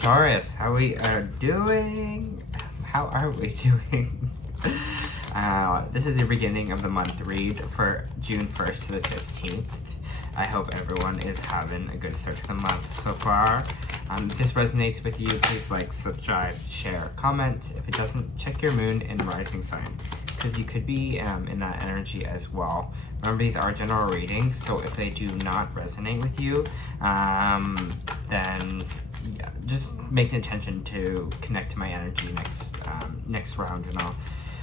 Taurus, how we are doing? How are we doing? This is the beginning of the month read for June 1st to the 15th. I hope everyone is having a good start to the month so far. If this resonates with you, please like, subscribe, share, comment. If it doesn't, check your moon and rising sign, because you could be in that energy as well. Remember, these are general readings, so if they do not resonate with you, then yeah, just make an intention to connect to my energy next round, and I'll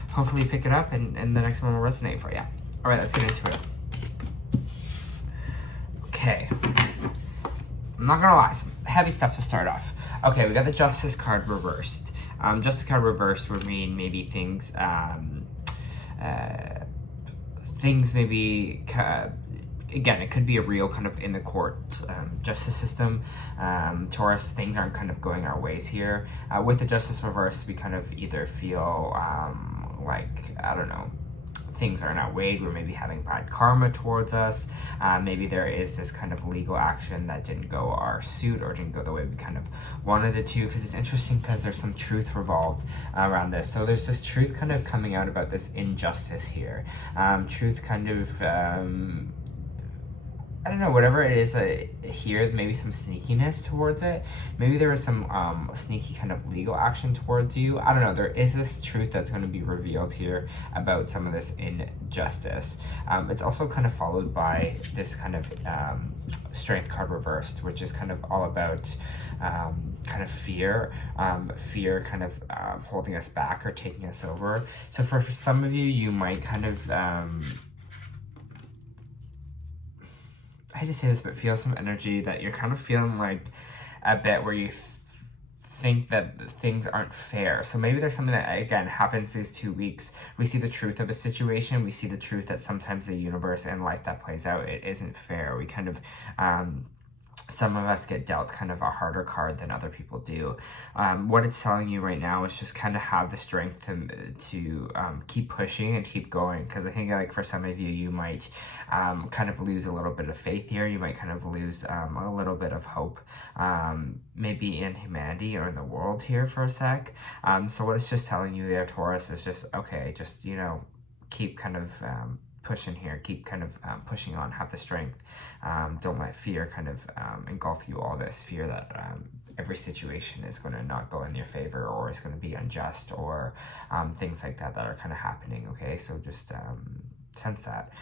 hopefully pick it up and the next one will resonate for you. All right, let's get into it. Okay, I'm not gonna lie, some heavy stuff to start off. Okay, we got the Justice card reversed. Justice card reversed would mean maybe things maybe, again, it could be a real kind of in the court justice system. Taurus, things aren't kind of going our ways here. With the Justice reversed, we kind of either feel like, I don't know, things are not weighed, we're maybe having bad karma towards us. Maybe there is this kind of legal action that didn't go our suit or didn't go the way we kind of wanted it to, because it's interesting because there's some truth revolved around this. So there's this truth kind of coming out about this injustice here. Truth kind of, I don't know, whatever it is here, maybe some sneakiness towards it. Maybe there was some sneaky kind of legal action towards you. I don't know, there is this truth that's going to be revealed here about some of this injustice. It's also kind of followed by this kind of Strength card reversed, which is kind of all about kind of fear. Fear kind of holding us back or taking us over. So for some of you, you might kind of... I hate to say this, but feel some energy that you're kind of feeling like a bit where you think that things aren't fair. So maybe there's something that, again, happens these 2 weeks. We see the truth of a situation. We see the truth that sometimes the universe and life that plays out, it isn't fair. We kind of... some of us get dealt kind of a harder card than other people do. What it's telling you right now is just kind of have the strength to keep pushing and keep going. Because I think, like, for some of you, you might kind of lose a little bit of faith here. You might kind of lose a little bit of hope, maybe in humanity or in the world here for a sec. So what it's just telling you there, Taurus, is just, okay, just, you know, keep kind of... pushing here, keep kind of pushing on, have the strength. Don't let fear kind of engulf you, all this fear that every situation is going to not go in your favor, or it's going to be unjust, or things like that are kind of happening, okay? So just sense that.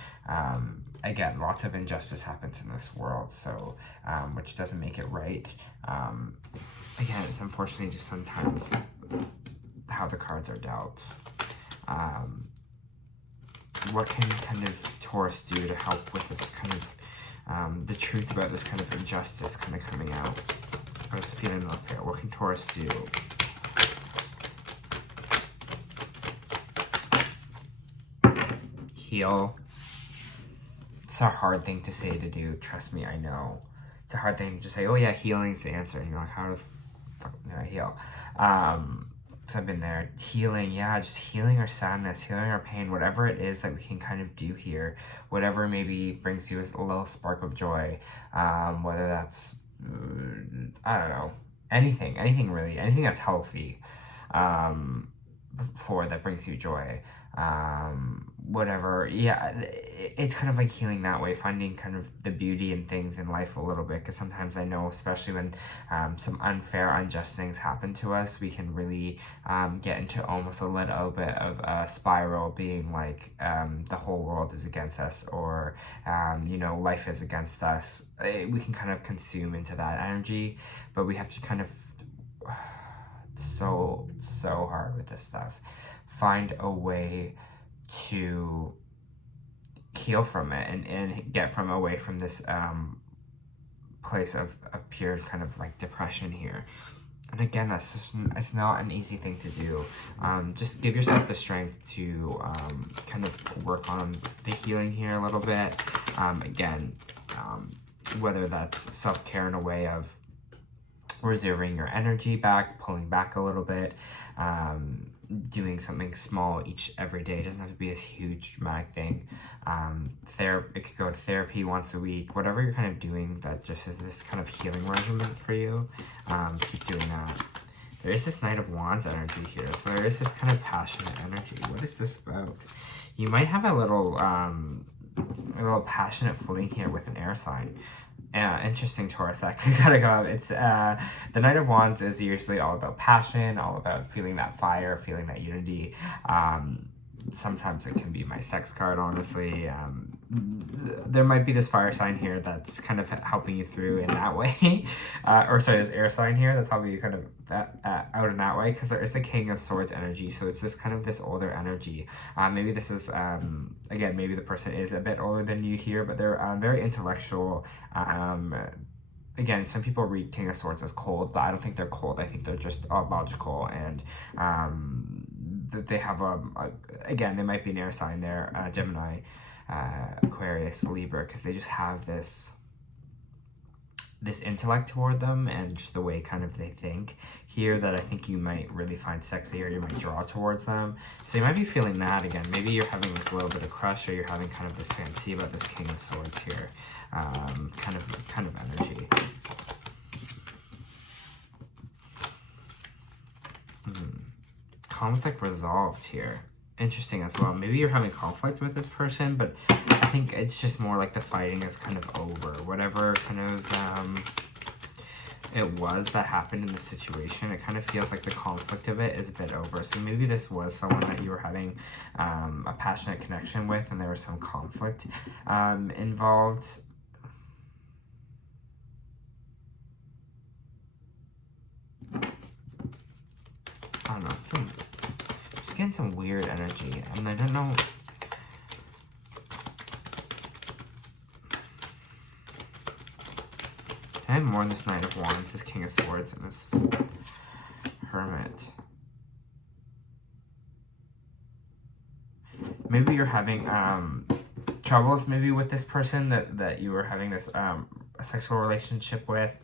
Again, lots of injustice happens in this world, so which doesn't make it right. Again, it's unfortunately just sometimes how the cards are dealt. What can kind of Taurus do to help with this kind of, the truth about this kind of injustice kind of coming out? I was feeling up here. What can Taurus do? Heal. It's a hard thing to say to do. Trust me, I know. It's a hard thing to just say, oh yeah, healing's the answer. And you're like, how the fuck do I heal? So I've been there. Healing, yeah, just healing our sadness, healing our pain, whatever it is that we can kind of do here, whatever maybe brings you a little spark of joy, whether that's, I don't know, anything really, anything that's healthy, that brings you joy, whatever. Yeah, it's kind of like healing that way, finding kind of the beauty in things in life a little bit, because sometimes I know, especially when some unfair, unjust things happen to us, we can really get into almost a little bit of a spiral, being like the whole world is against us, or you know, life is against us. We can kind of consume into that energy, but we have to kind of... It's so hard with this stuff. Find a way to heal from it and get away from this place of pure kind of like depression here. And again, that's just, it's not an easy thing to do. Just give yourself the strength to kind of work on the healing here a little bit. Again, whether that's self-care in a way of reserving your energy back, pulling back a little bit, doing something small every day. It doesn't have to be this huge dramatic thing. It could go to therapy once a week, whatever you're kind of doing that just is this kind of healing regimen for you. Keep doing that. There is this Knight of Wands energy here, so there is this kind of passionate energy. What is this about? You might have a little passionate feeling here with an air sign. Interesting, Taurus, that could kind of go up. It's the Knight of Wands is usually all about passion, all about feeling that fire, feeling that unity. Sometimes it can be my sex card, honestly. There might be this fire sign here that's kind of helping you through in that way. Or sorry, this air sign here that's helping you kind of out in that way, because there is the King of Swords energy. So it's this kind of this older energy. Maybe this is, again, maybe the person is a bit older than you here, but they're very intellectual. Again, some people read King of Swords as cold, but I don't think they're cold. I think they're just logical, and that they have again, they might be an air sign there, Gemini, Aquarius, Libra, because they just have this intellect toward them, and just the way kind of they think here that I think you might really find sexy, or you might draw towards them. So you might be feeling that again. Maybe you're having like a little bit of crush, or you're having kind of this fancy about this King of Swords here. Kind of energy. Conflict resolved here. Interesting as well. Maybe you're having conflict with this person, but I think it's just more like the fighting is kind of over. Whatever kind of it was that happened in the situation, it kind of feels like the conflict of it is a bit over. So maybe this was someone that you were having a passionate connection with, and there was some conflict involved. I don't know, just getting some weird energy, and I don't know. I have more in this Knight of Wands, this King of Swords, and this Hermit. Maybe you're having troubles maybe with this person that you were having this a sexual relationship with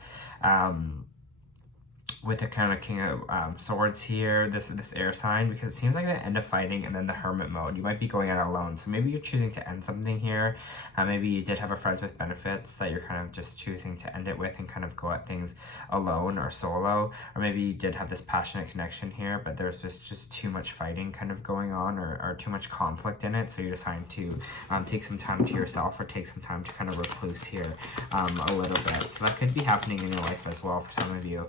the kind of King of Swords here, this air sign, because it seems like they end up fighting, and then the Hermit mode. You might be going out alone, so maybe you're choosing to end something here. Maybe you did have a friends with benefits that you're kind of just choosing to end it with and kind of go at things alone or solo. Or maybe you did have this passionate connection here, but there's just too much fighting kind of going on, or too much conflict in it, so you're deciding to take some time to yourself, or take some time to kind of recluse here a little bit. So that could be happening in your life as well for some of you.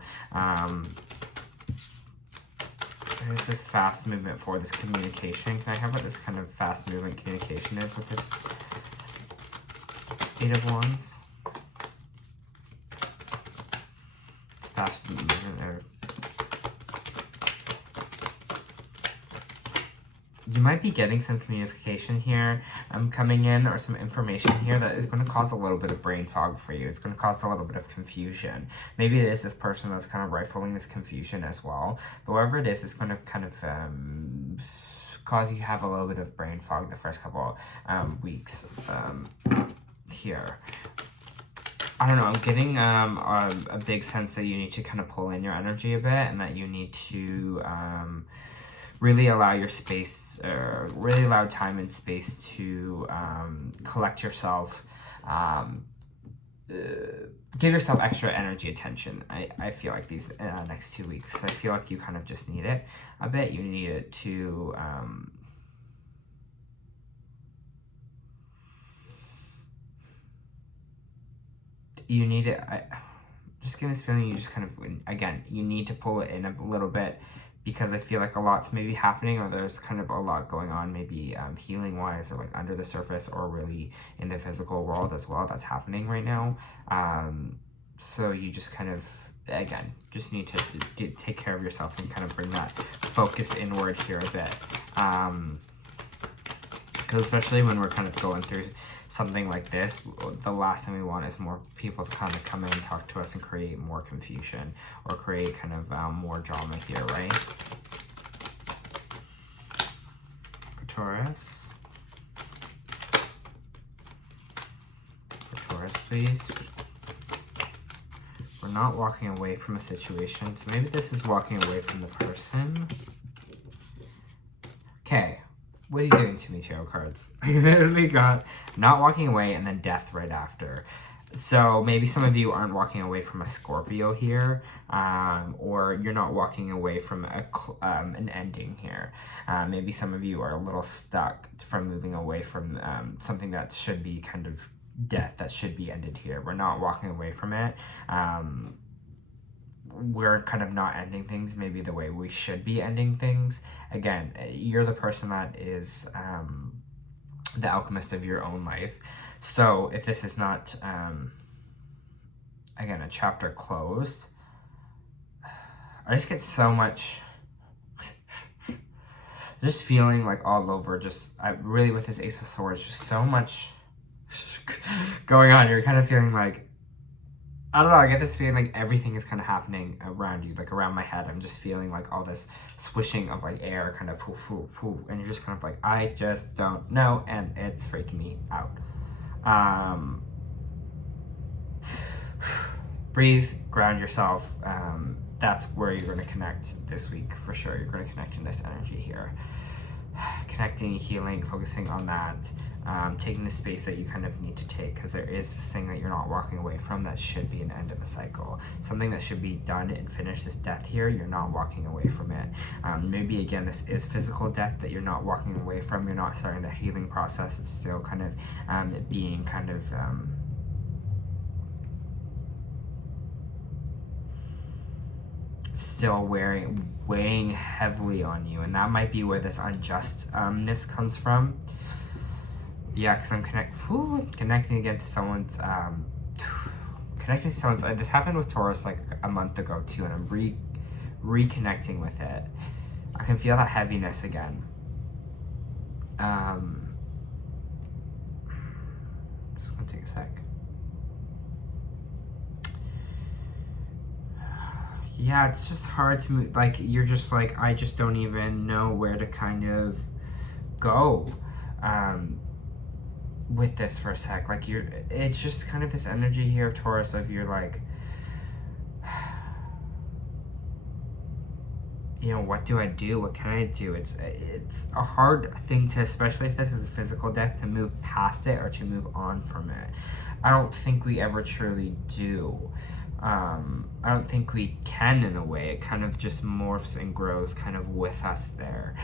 There's this fast movement for this communication. Can I have what this kind of fast movement communication is with this Eight of Wands? Fast movement there. You might be getting some communication here coming in, or some information here that is going to cause a little bit of brain fog for you. It's going to cause a little bit of confusion. Maybe it is this person that's kind of rifling this confusion as well. But whatever it is, it's going to kind of cause you to have a little bit of brain fog the first couple weeks here. I don't know, I'm getting a big sense that you need to kind of pull in your energy a bit, and that you need to really allow your space, really allow time and space to collect yourself, give yourself extra energy, attention. I feel like these next 2 weeks, I feel like you kind of just need it a bit. You need it to you need it. Just getting this feeling you just kind of, again, you need to pull it in a little bit, because I feel like a lot's maybe happening, or there's kind of a lot going on, maybe healing wise, or like under the surface, or really in the physical world as well, that's happening right now. So you just kind of, again, just need to take care of yourself and kind of bring that focus inward here a bit. Because especially when we're kind of going through something like this, the last thing we want is more people to kind of come in and talk to us and create more confusion, or create kind of more drama here, right? For Taurus. For Taurus, please. We're not walking away from a situation, so maybe this is walking away from the person. What are you doing to me, tarot cards? I literally got not walking away and then death right after. So maybe some of you aren't walking away from a Scorpio here, or you're not walking away from an ending here. Maybe some of you are a little stuck from moving away from something that should be kind of death, that should be ended here. We're not walking away from it. We're kind of not ending things maybe the way we should be ending things. Again, you're the person that is the alchemist of your own life. So if this is not, again, a chapter closed, I just get so much, just feeling like all over, really with this Ace of Swords, just so much going on. You're kind of feeling like, I don't know, I get this feeling like everything is kind of happening around you, like around my head. I'm just feeling like all this swishing of like air, kind of poof, poof, poof, and you're just kind of like, I just don't know, and it's freaking me out. Breathe, ground yourself. That's where you're going to connect this week for sure. You're going to connect in this energy here. Connecting, healing, focusing on that. Taking the space that you kind of need to take, because there is this thing that you're not walking away from that should be an end of a cycle. Something that should be done and finished, this death here, you're not walking away from it. Maybe again, this is physical death that you're not walking away from. You're not starting the healing process. It's still kind of being kind of still weighing heavily on you, and that might be where this unjustness comes from. Yeah, because I'm connecting again to someone's, this happened with Taurus like a month ago too, and I'm reconnecting with it. I can feel that heaviness again. Just gonna take a sec. Yeah, it's just hard to move, like, you're just like, I just don't even know where to kind of go. With this for a sec, like it's just kind of this energy here of Taurus of you're like, you know, what do I do? What can I do? It's a hard thing to, especially if this is a physical death, to move past it or to move on from it. I don't think we ever truly do. I don't think we can in a way. It kind of just morphs and grows kind of with us there.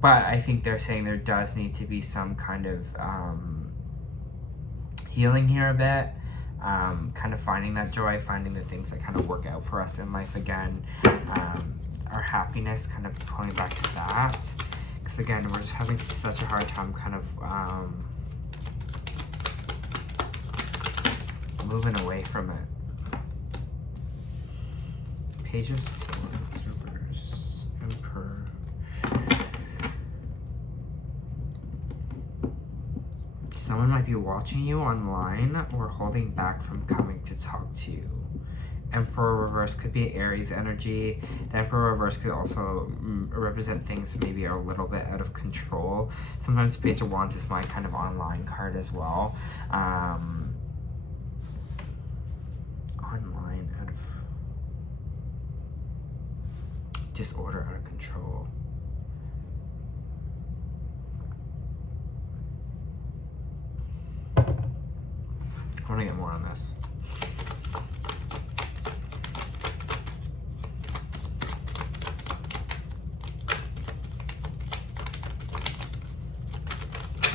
But I think they're saying there does need to be some kind of healing here a bit, kind of finding that joy, finding the things that kind of work out for us in life again, our happiness, kind of pulling back to that. Because again, we're just having such a hard time kind of moving away from it. Page of Swords, Reverse, Emperor. Someone might be watching you online or holding back from coming to talk to you. Emperor reverse could be Aries energy. The Emperor reverse could also represent things maybe are a little bit out of control. Sometimes Page of Wands is my kind of online card as well. Online, out of disorder, out of control. I want to get more on this.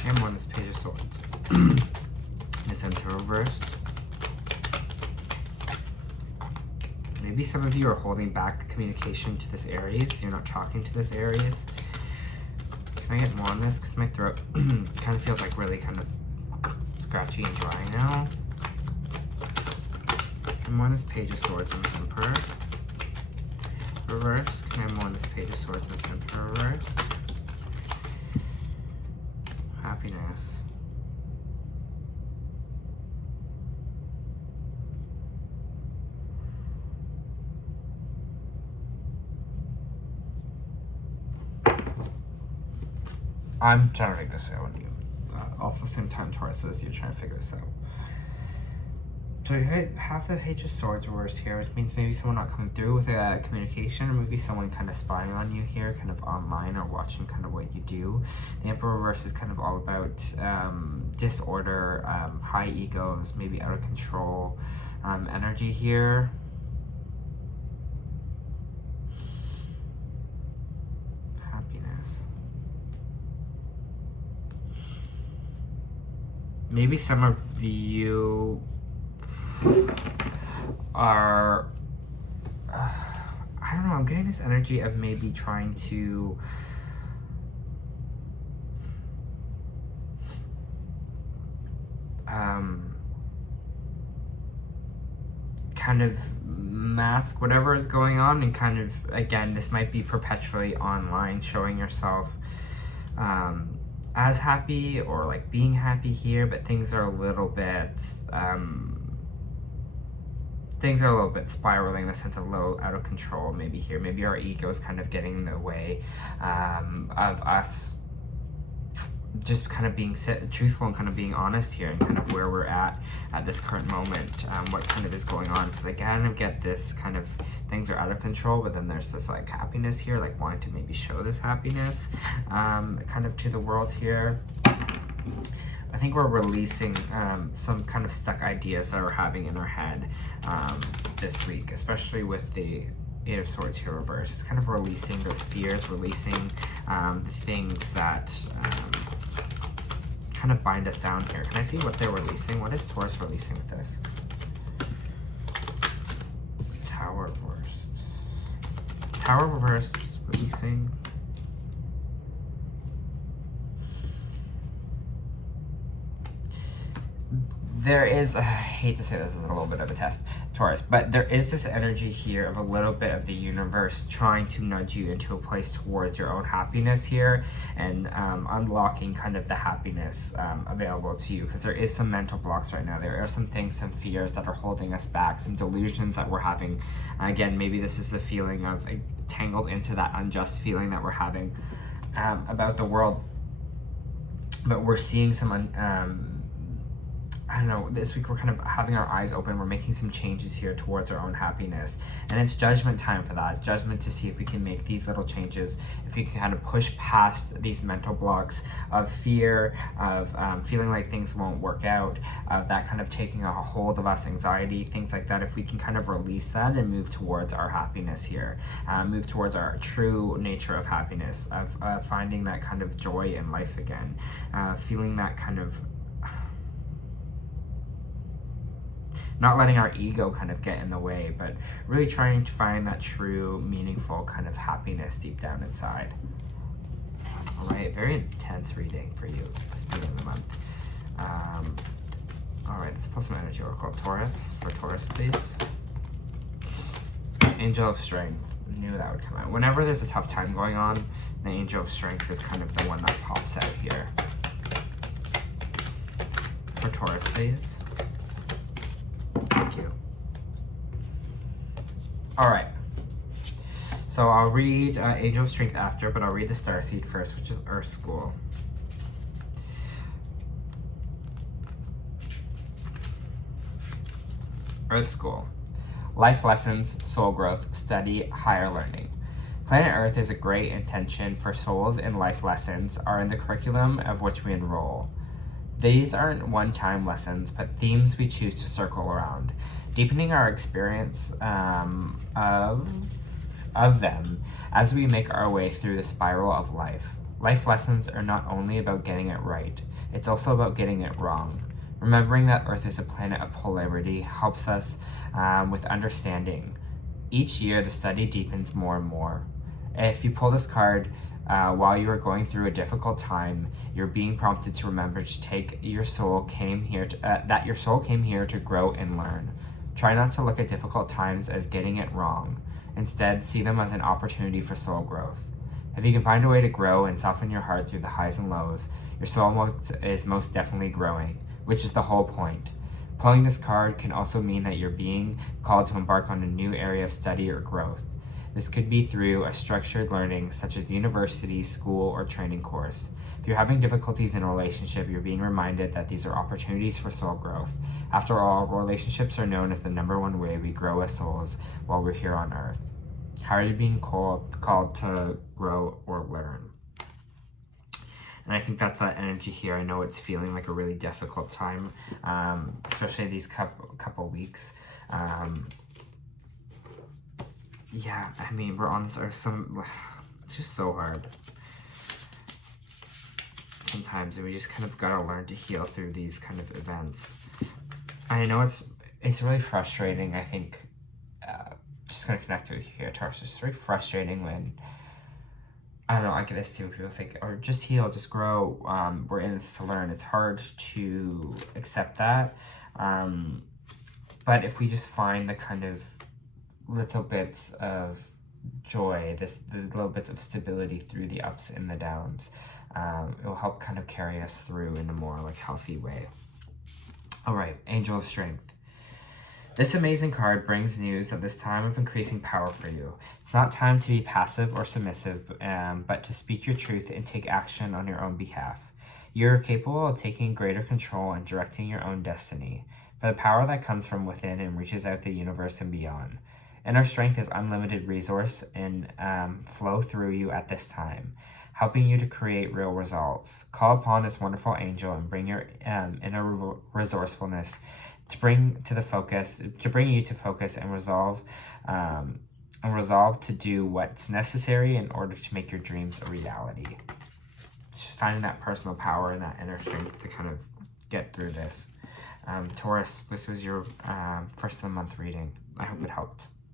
And more on this Page of Swords. This Emperor reversed. Maybe some of you are holding back communication to this Aries. You're not talking to this Aries. Can I get more on this? Because my throat kind of feels like really kind of scratchy and dry now. And more on this Page of Swords and this Emperor reverse. Can I have more on this Page of Swords and this Emperor reverse? Happiness. I'm trying to figure this out on you. Also, same time Taurus says you're trying to figure this out. So I have the Page of Swords reversed here, which means maybe someone not coming through with a communication, or maybe someone kind of spying on you here, kind of online, or watching kind of what you do. The Emperor reverse is kind of all about disorder, high egos, maybe out of control energy here. Happiness. Maybe some of you are, I don't know, I'm getting this energy of maybe trying to kind of mask whatever is going on, and kind of, again, this might be perpetually online, showing yourself as happy or like being happy here, but things are a little bit spiraling in the sense of low, out of control maybe here. Maybe our ego's kind of getting in the way of us just kind of being truthful and kind of being honest here, and kind of where we're at this current moment, what kind of is going on. Because I kind of get this kind of things are out of control, but then there's this like happiness here, like wanting to maybe show this happiness kind of to the world here. I think we're releasing some kind of stuck ideas that we're having in our head this week, especially with the Eight of Swords here reversed. It's kind of releasing those fears, releasing the things that kind of bind us down here. Can I see what they're releasing? What is Taurus releasing with this? Tower reversed. Tower reversed, releasing. There is, I hate to say this is a little bit of a test, Taurus, but there is this energy here of a little bit of the universe trying to nudge you into a place towards your own happiness here, and unlocking kind of the happiness available to you, because there is some mental blocks right now. There are some things, some fears that are holding us back, some delusions that we're having. Again, maybe this is the feeling of tangled into that unjust feeling that we're having about the world, but we're seeing some I don't know, this week we're kind of having our eyes open. We're making some changes here towards our own happiness. And it's judgment time for that. It's judgment to see if we can make these little changes, if we can kind of push past these mental blocks of fear, of feeling like things won't work out, of that kind of taking a hold of us, anxiety, things like that. If we can kind of release that and move towards our happiness here, move towards our true nature of happiness, of finding that kind of joy in life again, feeling that kind of, not letting our ego kind of get in the way, but really trying to find that true, meaningful kind of happiness deep down inside. All right, very intense reading for you this beginning of the month. All right, let's pull some energy oracle. Taurus, for Taurus, please. Angel of Strength. I knew that would come out. Whenever there's a tough time going on, the Angel of Strength is kind of the one that pops out here. For Taurus, please. Thank you. All right. So I'll read Angel of Strength after, but I'll read the Starseed first, which is Earth School. Earth School. Life lessons, soul growth, study, higher learning. Planet Earth is a great intention for souls, and life lessons are in the curriculum of which we enroll. These aren't one-time lessons, but themes we choose to circle around, deepening our experience of them as we make our way through the spiral of life. Life lessons are not only about getting it right, it's also about getting it wrong. Remembering that Earth is a planet of polarity helps us with understanding. Each year, the study deepens more and more. If you pull this card while you are going through a difficult time, you're being prompted to remember to take your soul came here to, that your soul came here to grow and learn. Try not to look at difficult times as getting it wrong. Instead, see them as an opportunity for soul growth. If you can find a way to grow and soften your heart through the highs and lows, your soul is most definitely growing, which is the whole point. Pulling this card can also mean that you're being called to embark on a new area of study or growth. This could be through a structured learning such as university, school, or training course. If you're having difficulties in a relationship, you're being reminded that these are opportunities for soul growth. After all, relationships are known as the #1 way we grow as souls while we're here on earth. How are you being called to grow or learn? And I think that's that energy here. I know it's feeling like a really difficult time, especially these couple weeks. Yeah, I mean, we're on this earth, it's just so hard sometimes, and we just kind of gotta learn to heal through these kind of events. I know it's really frustrating. I think, just gonna connect with you here, Taurus. It's very frustrating when, I don't know, I get this too, people say, or just heal, just grow, we're in this to learn. It's hard to accept that, but if we just find the kind of little bits of joy, the little bits of stability through the ups and the downs, it will help kind of carry us through in a more like healthy way. All right, Angel of Strength. This amazing card brings news at this time of increasing power for you. It's not time to be passive or submissive, but to speak your truth and take action on your own behalf. You're capable of taking greater control and directing your own destiny, for the power that comes from within and reaches out the universe and beyond. Inner strength is unlimited resource and flow through you at this time, helping you to create real results. Call upon this wonderful angel and bring your inner resourcefulness to bring you to focus and resolve to do what's necessary in order to make your dreams a reality. It's just finding that personal power and that inner strength to kind of get through this. Taurus, this was your first of the month reading. I hope it helped.